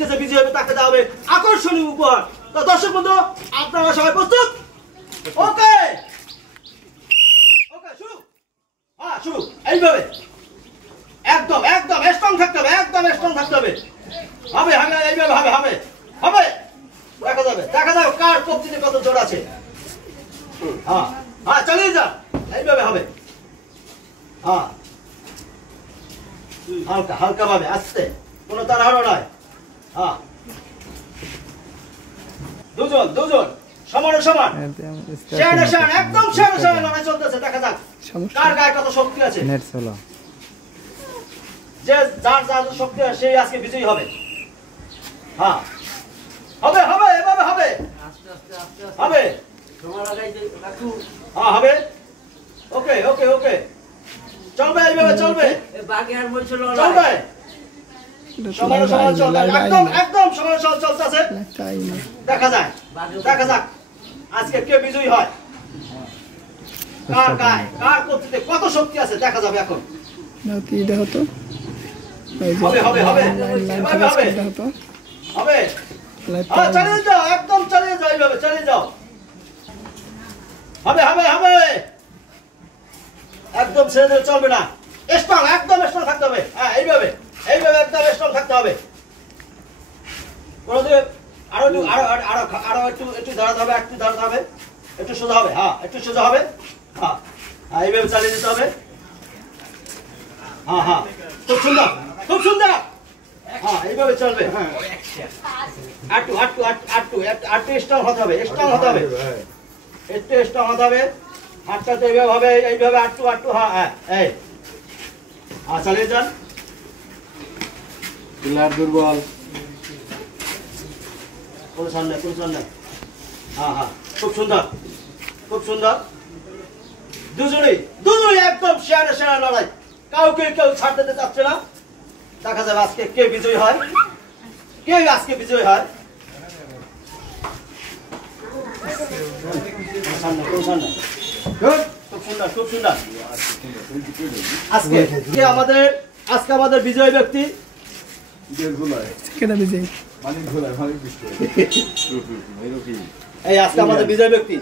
আজকে যে বিজয়ী হবে তাকে দেওয়া হবে আকর্ষণীয় উপহার। তো দর্শক বন্ধু আপনারা সবাই প্রস্তুত? ওকে ওকে শুরু। হ্যাঁ শুরু। এইভাবে একদম একদম স্ট্রং থাকতে হবে, একদম স্ট্রং থাকতে হবে। হবে হবে এইভাবে হবে হবে হবে। দেখা যাবে কার কবজিতে কত জোর আছে। হ্যাঁ হ্যাঁ চালিয়ে যা, এইভাবে হবে। হ্যাঁ হালকা হালকা ভাবে আস্তে, কোনো তাড়াহুড়ো নয়। হ্যাঁ দুজন দুজন সমান সমান একদম সমান লড়াই চলতেছে। দেখা যাক কার গায়ে কত শক্তি আছে। যে যার যার শক্তি আছে সেই আজকে বিজয়ী হবে। হ্যাঁ হবে হবে এভাবে হবে হবে। হ্যাঁ হবে। ওকে ওকে ওকে চলবে এইভাবে চলবে চলবে সমান সমান চলবে একদম একদম সমান সমান চলতেছে। দেখা যাক আজকে কে বিজয়ী হয়, কার গায়ে কার কর্তৃত্বে কত শক্তি আছে দেখা যাবে এখন। হবে হবে হবে হবে হবে। চালিয়ে যাও একদম চালিয়ে যাও এইভাবে চালিয়ে যাও। হবে হবে হবে একদম ছেড়ে চলবে না, স্ট্রং একদম স্ট্রং থাকতে হবে। হ্যাঁ এইভাবে এইভাবে একদম স্ট্রং থাকতে হবে। কোনোদিকে আরো একটু আরো আরো আরো একটু একটু দাঁড়াতে হবে, একটু দাঁড়াতে হবে, একটু সোজা হবে। হ্যাঁ একটু সোজা হবে। হ্যাঁ হ্যাঁ এইভাবে চালিয়ে যেতে হবে। হ্যাঁ হ্যাঁ খুব সুন্দর খুব সুন্দর। হ্যাঁ এইভাবে চলবে। একটু একটু একটু একটু স্ট্রং হতে হবে, স্ট্রং হতে হবে, একটু স্ট্রং হতে হবে। হাতটাতে এইভাবে হবে এইভাবে একটু একটু। হ্যাঁ হ্যাঁ এই হ্যাঁ চালিয়ে যান। দুর্বল কোনো সামনে কোনো সামনে। হ্যাঁ হ্যাঁ খুব সুন্দর খুব সুন্দর। দুজনেই দুজনেই একদম শেয়ারে শেয়ারে লড়াই, কাউকে কেউ ছাড় দিতে চাচ্ছে না। দেখা যাবে আজকে কে বিজয়ী হয়, কে আজকে বিজয়ী হয়। খুব সুন্দর খুব সুন্দর। আজকে কে আমাদের আজকে আমাদের বিজয়ী ব্যক্তি? এই আজকে আমাদের বিজয় ব্যক্তি